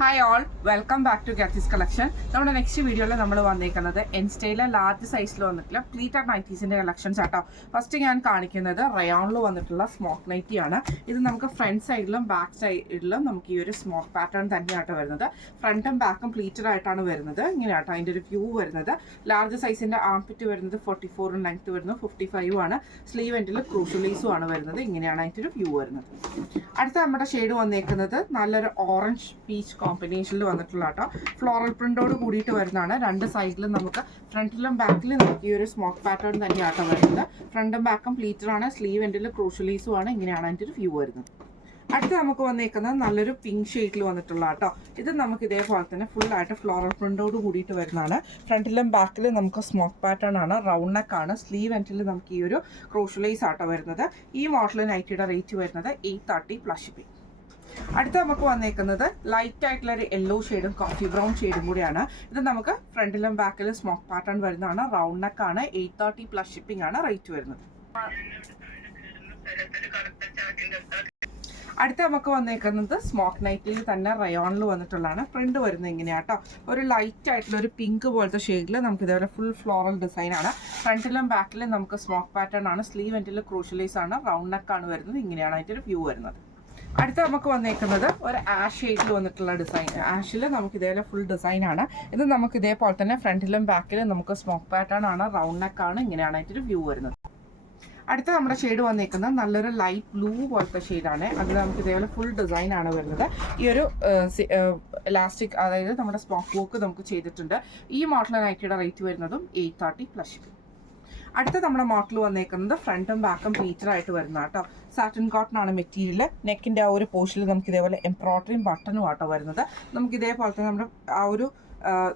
Hi all, welcome back to ഗാത്തിസ് collection. നമ്മുടെ next വീഡിയോയിൽ നമ്മൾ വന്നിരിക്കുന്നത് എൻസ്റ്റൈലെ ലാർജ് സൈസിൽ വന്നിട്ടുള്ള പ്ലീറ്റഡ് നൈറ്റീസിൻ്റെ കളക്ഷൻസ് ആട്ടോ. ഫസ്റ്റ് ഞാൻ കാണിക്കുന്നത് റയോണിൽ വന്നിട്ടുള്ള സ്മോക്ക് നൈറ്റിയാണ്. ഇത് നമുക്ക് ഫ്രണ്ട് സൈഡിലും ബാക്ക് സൈഡിലും നമുക്ക് ഈ ഒരു സ്മോക്ക് പാറ്റേൺ തന്നെയാട്ടോ വരുന്നത്. ഫ്രണ്ടും ബാക്കും പ്ലീറ്റഡ് ആയിട്ടാണ് വരുന്നത്. ഇങ്ങനെയാട്ടോ അതിൻ്റെ ഒരു വ്യൂ വരുന്നത്. ലാർജ് സൈസിൻ്റെ ആംപിറ്റ് വരുന്നത് 44 ലെങ്ത് വരുന്നത് 55 ആണ്. സ്ലീവ് എൻഡിൽ ക്രൂഷ്യലീസും ആണ് വരുന്നത്. ഇങ്ങനെയാണ് അതിൻ്റെ ഒരു വ്യൂ വരുന്നത്. അടുത്ത നമ്മുടെ ഷെയ്ഡ് വന്നേക്കുന്നത് നല്ലൊരു ഓറഞ്ച് പീച്ച് കോമ്പിനേഷനിൽ വന്നിട്ടുള്ള കേട്ടോ. ഫ്ലോറൽ പ്രിന്റോട് കൂടിയിട്ട് വരുന്നതാണ്. രണ്ട് സൈഡിലും നമുക്ക് ഫ്രണ്ടിലും ബാക്കിലും നമുക്ക് ഈ ഒരു സ്മോക്ക് പാറ്റേൺ തന്നെയാട്ടോ വരുന്നത്. ഫ്രണ്ടും ബാക്കും പ്ലീറ്റർ ആണ്. സ്ലീവ് എൻഡിൽ ക്രൂഷ്യലീസും ആണ്. ഇങ്ങനെയാണ് അതിൻ്റെ ഒരു വ്യൂ വരുന്നത്. അടുത്ത് നമുക്ക് വന്നേക്കുന്നത് നല്ലൊരു പിങ്ക് ഷെയ്ഡിൽ വന്നിട്ടുള്ള കേട്ടോ. ഇത് നമുക്ക് ഇതേപോലെ തന്നെ ഫുള്ളായിട്ട് ഫ്ലോറൽ പ്രിന്റോട് കൂടിയിട്ട് വരുന്നതാണ്. ഫ്രണ്ടിലും ബാക്കിലും നമുക്ക് സ്മോക്ക് പാറ്റേൺ ആണ്. റൗണ്ട് നെക്ക് ആണ്. സ്ലീവ് എൻഡിൽ നമുക്ക് ഈ ഒരു ക്രൂഷ്യലൈസ് ആട്ടോ വരുന്നത്. ഈ മോഡൽ നൈറ്റിയുടെ റേറ്റ് വരുന്നത് 830 പ്ലസ് ഷിപ്പിംഗ്. അടുത്ത നമുക്ക് വന്നേക്കുന്നത് ലൈറ്റ് ആയിട്ടുള്ള ഒരു യെല്ലോ ഷെയ്ഡും കോഫി ബ്രൗൺ ഷെയ്ഡും കൂടിയാണ്. ഇത് നമുക്ക് ഫ്രണ്ടിലും ബാക്കിലും സ്മോക്ക് പാറ്റേൺ വരുന്നതാണ്. റൗണ്ട് നെക്ക് ആണ്. 830 പ്ലസ് ഷിപ്പിംഗ് ആണ് റേറ്റ് വരുന്നത്. അടുത്ത നമുക്ക് വന്നേക്കുന്നത് സ്മോക്ക് നൈറ്റിൽ തന്നെ റയോണിൽ വന്നിട്ടുള്ളതാണ്. പ്രിന്റ് വരുന്നത് ഇങ്ങനെയാട്ടോ. ഒരു ലൈറ്റ് ആയിട്ടുള്ള ഒരു പിങ്ക് പോലത്തെ ഷെയ്ഡിൽ നമുക്ക് ഇതേപോലെ ഫുൾ ഫ്ലോറൽ ഡിസൈൻ ആണ്. ഫ്രണ്ടിലും ബാക്കിലും നമുക്ക് സ്മോക്ക് പാറ്റേൺ ആണ്. സ്ലീവ് എൻഡിൽ ക്രൂഷ്യലൈസ് ആണ്. റൗണ്ട് നെക്ക് ആണ് വരുന്നത്. ഇങ്ങനെയാണ് അതിൻ്റെ ഒരു വ്യൂ വരുന്നത്. അടുത്ത നമുക്ക് വന്നേക്കുന്നത് ഒരു ആഷ് ഷെയ്ഡിൽ വന്നിട്ടുള്ള ഡിസൈൻ. ആഷിൽ നമുക്ക് ഇതേപോലെ ഫുൾ ഡിസൈൻ ആണ്. ഇത് നമുക്ക് ഇതേപോലെ തന്നെ ഫ്രണ്ടിലും ബാക്കിലും നമുക്ക് സ്മോക്ക് പാറ്റേൺ ആണ്. റൗണ്ട് നെക്ക് ആണ്. ഇങ്ങനെയാണ് അതിൻ്റെ ഒരു വ്യൂ വരുന്നത്. അടുത്ത നമ്മുടെ ഷെയ്ഡ് വന്നേക്കുന്നത് നല്ലൊരു ലൈറ്റ് ബ്ലൂ പോലത്തെ ഷെയ്ഡാണ്. അത് നമുക്ക് ഇതേപോലെ ഫുൾ ഡിസൈൻ ആണ് വരുന്നത്. ഈ ഒരു ഇലാസ്റ്റിക്, അതായത് നമ്മുടെ സ്മോക്ക് വർക്ക് നമുക്ക് ചെയ്തിട്ടുണ്ട്. ഈ മോഡൽ നൈറ്റിയുടെ റേറ്റ് വരുന്നതും 830 പ്ലസ് ഷിപ്പിംഗ്. അടുത്ത നമ്മുടെ മോഡൽ വന്നേക്കുന്നത് ഫ്രണ്ടും ബാക്കും പ്ലീറ്റർ ആയിട്ട് വരുന്ന കേട്ടോ. സാറ്റിൻ കോട്ടൺ ആണ് മെറ്റീരിയൽ. നെക്കിൻ്റെ ആ ഒരു പോർഷനിൽ നമുക്ക് ഇതേപോലെ എംബ്രോയിഡറിയും ബട്ടണും ആട്ടോ വരുന്നത്. നമുക്ക് ഇതേപോലെ തന്നെ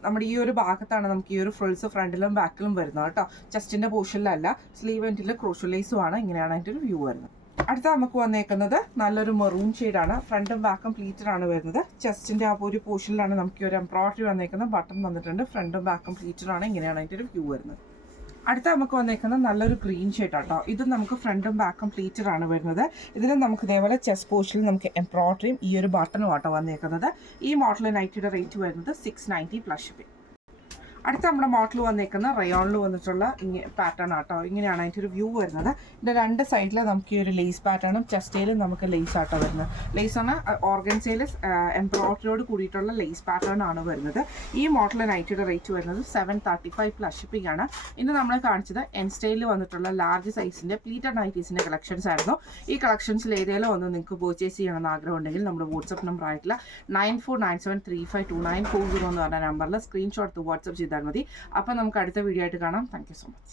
നമ്മുടെ ഈ ഒരു ഭാഗത്താണ് നമുക്ക് ഈ ഒരു ഫ്രിൽസ് ഫ്രണ്ടിലും ബാക്കിലും വരുന്നത് കേട്ടോ. ചെസ്റ്റിൻ്റെ പോർഷനിലല്ല. സ്ലീവ് എൻഡിൽ ക്രൂഷ്യലൈസും ആണ്. ഇങ്ങനെയാണ് അതിൻ്റെ ഒരു വ്യൂ വരുന്നത്. അടുത്ത നമുക്ക് വന്നേക്കുന്നത് നല്ലൊരു മെറൂൺ ഷെയ്ഡാണ്. ഫ്രണ്ടും ബാക്കും പ്ലീറ്റർ ആണ് വരുന്നത്. ചെസ്റ്റിൻ്റെ ആ ഒരു പോർഷനിലാണ് നമുക്ക് ഈ ഒരു എംബ്രോയിഡറി വന്നേക്കുന്നത്. ബട്ടൺ വന്നിട്ടുണ്ട്. ഫ്രണ്ടും ബാക്കും പ്ലീറ്റർ ആണ്. ഇങ്ങനെയാണ് അതിൻ്റെ ഒരു വ്യൂ വരുന്നത്. അടുത്ത നമുക്ക് വന്നേക്കുന്നത് നല്ലൊരു ഗ്രീൻ ഷെയ്ഡ് ആട്ടോ. ഇത് നമുക്ക് ഫ്രണ്ടും ബാക്കും പ്ലീറ്റർ ആണ് വരുന്നത്. ഇതിൽ നമുക്ക് ഇതേപോലെ ചെസ്റ്റ് പോർഷനിൽ നമുക്ക് എംബ്രോയിഡറിയും ഈ ഒരു ബട്ടണും ആട്ടോ വന്നേക്കുന്നത്. ഈ മോഡൽ നൈറ്റിയുടെ റേറ്റ് വരുന്നത് 690 പ്ലസ് ഷിപ്പിംഗ്. അടുത്ത നമ്മുടെ മോഡൽ വന്നേക്കുന്ന റയോണിൽ വന്നിട്ടുള്ള പാറ്റേൺ ആട്ടോ. ഇങ്ങനെയാണ് അതിൻ്റെ ഒരു വ്യൂ വരുന്നത്. ഇതിൻ്റെ രണ്ട് സൈഡിൽ നമുക്ക് ഈ ഒരു ലേസ് പാറ്റേണും ചെസ്റ്റയിലും നമുക്ക് ലേസ് ആട്ടോ വരുന്നത്. ലേസാണ് ഓർഗൻസയിൽ എംബ്രോയിഡറിയോട് കൂടിയിട്ടുള്ള ലേസ് പാറ്റേൺ ആണ് വരുന്നത്. ഈ മോഡൽ നൈറ്റിയുടെ റേറ്റ് വരുന്നത് 735 പ്ലസ് ഷിപ്പിംഗ് ആണ്. ഇന്ന് നമ്മൾ കാണിച്ചത് എൻസ്റ്റൈലിൽ വന്നിട്ടുള്ള ലാർജ് സൈസിൻ്റെ പ്ലീറ്റഡ് നൈറ്റീസിൻ്റെ കളക്ഷൻസ് ആയിരുന്നു. ഈ കളക്ഷൻസിൽ ഏതെങ്കിലും ഒന്ന് നിങ്ങൾക്ക് പർച്ചേസ് ചെയ്യണമെന്ന് ആഗ്രഹം ഉണ്ടെങ്കിൽ നമ്മുടെ വാട്സപ്പ് നമ്പർ ആയിട്ടുള്ള 9497352940 എന്ന് പറഞ്ഞ നമ്പറിൽ സ്ക്രീൻഷോട്ട് വാട്സപ്പ് ചെയ്താൽ മതി. അപ്പം നമുക്ക് അടുത്ത വീഡിയോ ആയിട്ട് കാണാം. Thank you so much.